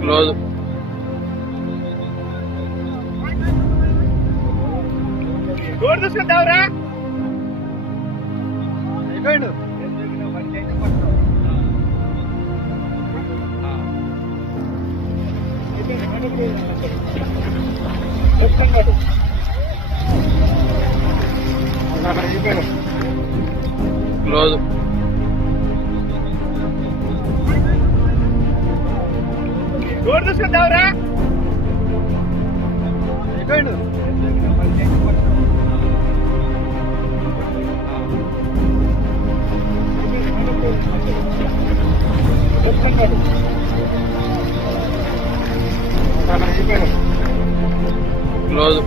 Close. Door చూసుకుంటావురా అయిపోయాడు అయిపోయాడు close. Door చూసుకుంటావురా close.